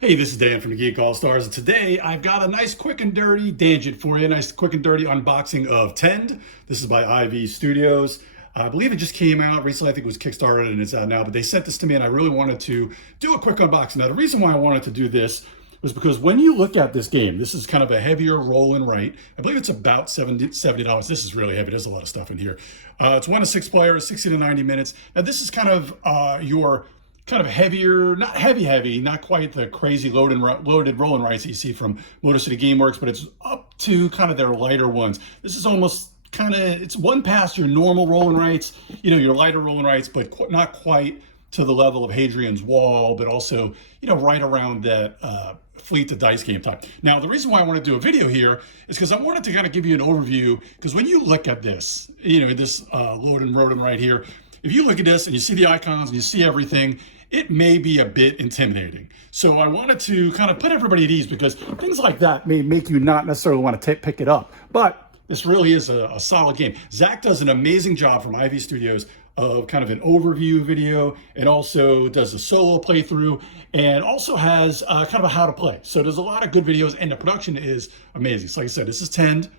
Hey, this is Dan from the Geek All Stars, and today I've got a nice quick and dirty Dangent for you. A nice quick and dirty unboxing of Tend. This is by IV Studios. I believe it just came out recently. I think it was Kickstarted and it's out now, but they sent this to me and I really wanted to do a quick unboxing. Now, the reason why I wanted to do this was because when you look at this game, this is kind of a heavier roll and write. I believe it's about $70. This is really heavy. There's a lot of stuff in here. It's 1 to 6 players, 60 to 90 minutes. Now, this is kind of your kind of heavier, not heavy, not quite the crazy loaded roll and writes that you see from Motor City Gameworks, but it's up to kind of their lighter ones. This is almost kind of, it's one past your normal roll and writes, your lighter roll and writes, but not quite to the level of Hadrian's Wall, but also, right around that Fleet the Dice game time. Now, the reason why I want to do a video here is because I wanted to kind of give you an overview, because when you look at this, this load and roll and write here, if you look at this and you see the icons and you see everything, it may be a bit intimidating. So I wanted to kind of put everybody at ease, because things like that may make you not necessarily want to pick it up. But this really is a solid game. Zach does an amazing job from IV Studios of kind of an overview video, and also does a solo playthrough, and also has kind of a how to play. So there's a lot of good videos, and the production is amazing. So like I said, this is Tend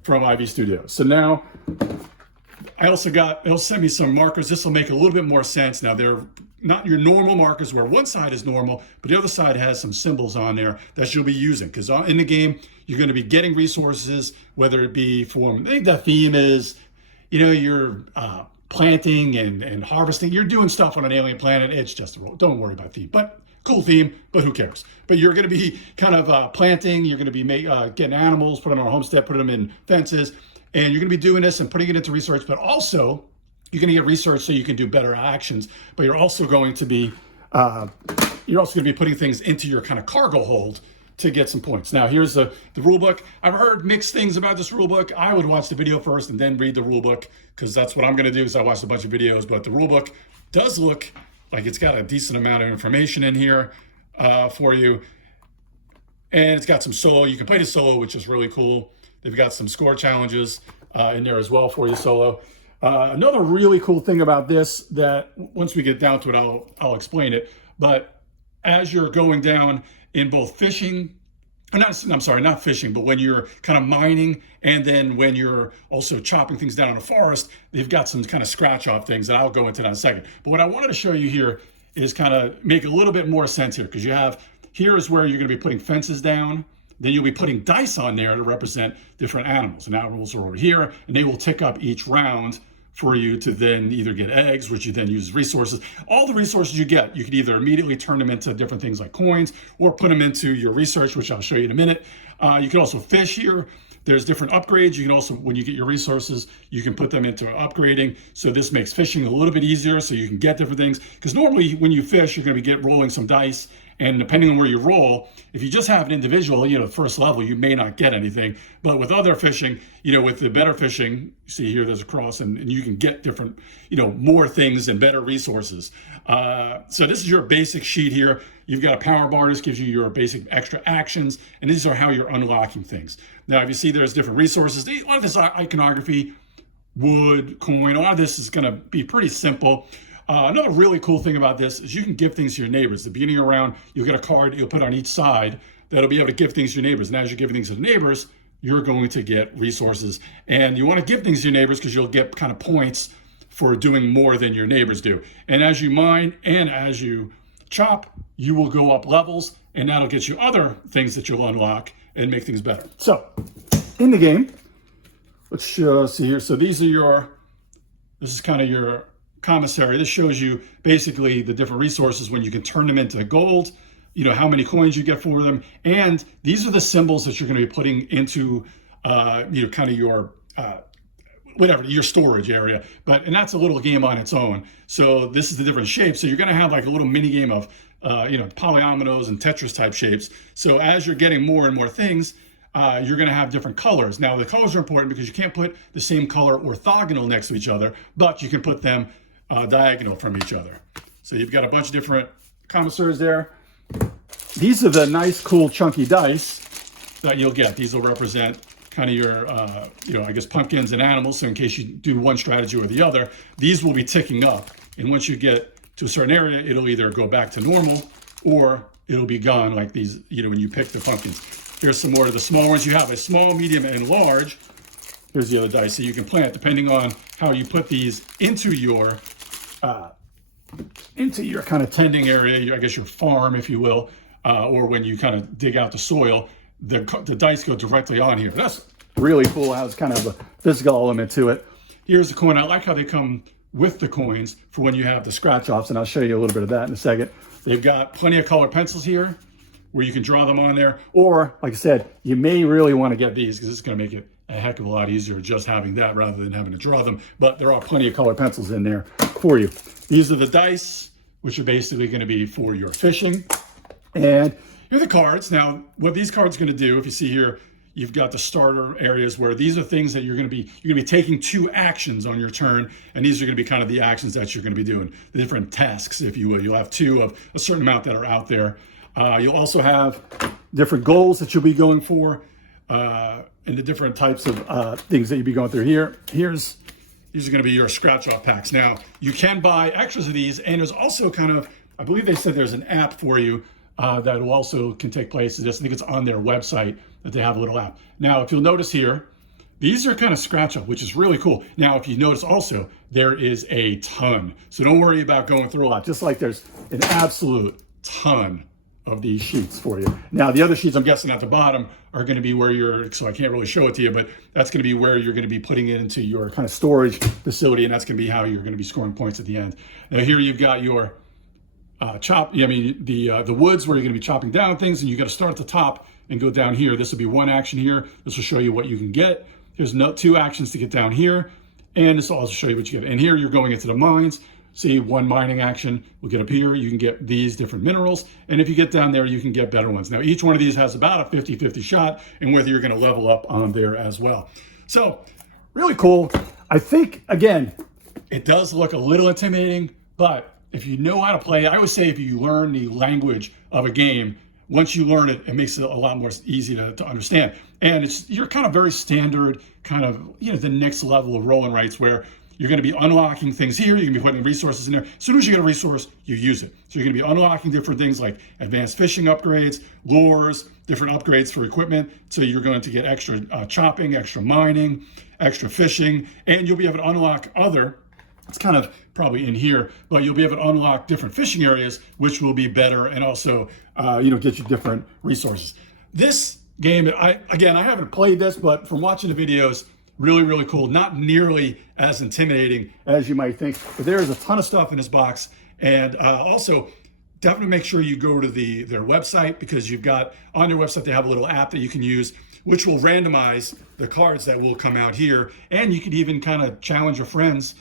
from IV Studios. So now, I also it'll send me some markers. This will make a little bit more sense. Now, they're not your normal markers where one side is normal, but the other side has some symbols on there that you'll be using. Because in the game, you're going to be getting resources, whether it be from, I think the theme is, you're planting and harvesting. You're doing stuff on an alien planet. It's just a roll. Don't worry about theme. But cool theme, but who cares? But you're going to be kind of planting. You're going to be getting animals, put them on a homestead, put them in fences. And you're going to be doing this and putting it into research, but also you're going to get research so you can do better actions. But you're also going to be putting things into your kind of cargo hold to get some points. Now, here's the rule book. I've heard mixed things about this rule book. I would watch the video first and then read the rule book, because that's what I'm going to do. Is I watched a bunch of videos, but the rule book does look like it's got a decent amount of information in here for you, and it's got some solo. You can play the solo, which is really cool. They've got some score challenges in there as well for you solo. Another really cool thing about this, that once we get down to it, I'll explain it. But as you're going down in both fishing, not fishing, but when you're kind of mining, and then when you're also chopping things down in a forest, they've got some kind of scratch off things that I'll go into that in a second. But what I wanted to show you here is kind of make a little bit more sense here, because here is where you're going to be putting fences down. Then you'll be putting dice on there to represent different animals. And animals are over here, and they will tick up each round for you to then either get eggs, which you then use as resources. All the resources you get, you could either immediately turn them into different things like coins, or put them into your research, which I'll show you in a minute. You can also fish here. There's different upgrades. You can also, when you get your resources, you can put them into upgrading. So this makes fishing a little bit easier, so you can get different things. Because normally when you fish, you're going to be rolling some dice, and depending on where you roll, if you just have an individual, the first level, you may not get anything. But with other fishing, with the better fishing, you see here there's a cross, and you can get different, more things and better resources. So this is your basic sheet here. You've got a power bar. This gives you your basic extra actions, and these are how you're unlocking things. Now, if you see there's different resources, a lot of this iconography, wood, coin, a lot of this is going to be pretty simple. Another really cool thing about this is you can give things to your neighbors. At the beginning of the round, you'll get a card you'll put on each side that'll be able to give things to your neighbors. And as you're giving things to the neighbors, you're going to get resources. And you want to give things to your neighbors because you'll get kind of points for doing more than your neighbors do. And as you mine and as you chop, you will go up levels, and that'll get you other things that you'll unlock and make things better. So in the game, let's see here. So this is kind of your commissary. This shows you basically the different resources when you can turn them into gold, how many coins you get for them. And these are the symbols that you're going to be putting into, kind of your, your storage area. And that's a little game on its own. So this is the different shapes. So you're going to have like a little mini game of, polyominoes and Tetris type shapes. So as you're getting more and more things, you're going to have different colors. Now, the colors are important because you can't put the same color orthogonal next to each other, but you can put them diagonal from each other. So you've got a bunch of different commissaries there. These are the nice, cool, chunky dice that you'll get. These will represent kind of your, pumpkins and animals. So in case you do one strategy or the other, these will be ticking up. And once you get to a certain area, it'll either go back to normal or it'll be gone like these, when you pick the pumpkins. Here's some more of the small ones. You have a small, medium, and large. Here's the other dice. So you can plant depending on how you put these into your kind of tending area, I guess your farm, if you will, or when you kind of dig out the soil, the dice go directly on here. That's really cool how it's kind of a physical element to it. Here's the coin. I like how they come with the coins for when you have the scratch offs, and I'll show you a little bit of that in a second. They've got plenty of colored pencils here where you can draw them on there, or like I said, you may really want to get these because it's going to make it a heck of a lot easier just having that rather than having to draw them. But there are plenty of colored pencils in there for you. These are the dice, which are basically going to be for your fishing. And here are the cards. Now, what these cards are going to do, if you see here, you've got the starter areas where these are things that you're going to be taking 2 actions on your turn, and these are going to be kind of the actions that you're going to be doing, the different tasks, if you will. You'll have 2 of a certain amount that are out there. You'll also have different goals that you'll be going for, and the different types of things that you'll be going through here. These are going to be your scratch-off packs. Now, you can buy extras of these, and there's also kind of, I believe they said there's an app for you that also can take place. I think it's on their website that they have a little app. Now, if you'll notice here, these are kind of scratch-off, which is really cool. Now, if you notice also, there is a ton. So don't worry about going through a lot, just like there's an absolute ton of these sheets for you. Now, the other sheets I'm guessing at the bottom are going to be where so I can't really show it to you, but that's going to be where you're going to be putting it into your kind of storage facility, and that's going to be how you're going to be scoring points at the end. Now, here you've got your the woods where you're going to be chopping down things, and you got to start at the top and go down here. This will be 1 action here. This will show you what you can get. There's 2 actions to get down here, and this will also show you what you get. And here you're going into the mines. See, 1 mining action will get up here. You can get these different minerals, and if you get down there, you can get better ones. Now, each one of these has about a 50-50 shot, and whether you're going to level up on there as well. So, really cool. I think, again, it does look a little intimidating, but if you know how to play, I always say if you learn the language of a game, once you learn it, it makes it a lot more easy to understand. And you're kind of very standard, kind of, the next level of roll and writes where you're going to be unlocking things here. You're going to be putting resources in there. As soon as you get a resource, you use it. So you're going to be unlocking different things like advanced fishing upgrades, lures, different upgrades for equipment. So you're going to get extra chopping, extra mining, extra fishing, and you'll be able to unlock it's kind of probably in here, but you'll be able to unlock different fishing areas, which will be better and also, get you different resources. This game, I haven't played this, but from watching the videos, really, really cool. Not nearly as intimidating as you might think, but there is a ton of stuff in this box. And also, definitely make sure you go to their website, because you've got, on their website, they have a little app that you can use, which will randomize the cards that will come out here. And you can even kind of challenge your friends,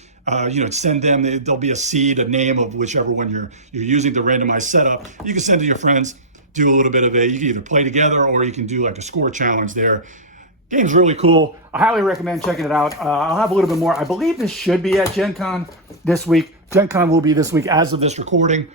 send them, there'll be a seed, a name of whichever one you're using the randomized setup. You can send to your friends, do a little bit of you can either play together or you can do like a score challenge there. Game's really cool. I highly recommend checking it out. I'll have a little bit more. I believe this should be at Gen Con this week. Gen Con will be this week as of this recording.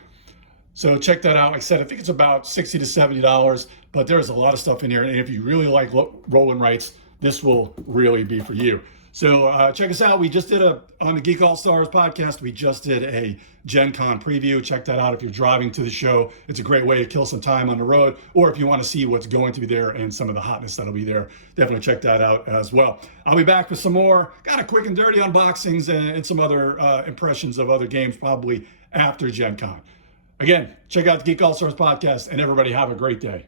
So check that out. Like I said, I think it's about $60 to $70, but there's a lot of stuff in here. And if you really like roll and writes, this will really be for you. So check us out. We just did on the Geek All Stars podcast, we just did a Gen Con preview. Check that out if you're driving to the show. It's a great way to kill some time on the road, or if you want to see what's going to be there and some of the hotness that'll be there, definitely check that out as well. I'll be back with some more, got a quick and dirty unboxings and some other impressions of other games probably after Gen Con. Again, check out the Geek All Stars podcast, and everybody have a great day.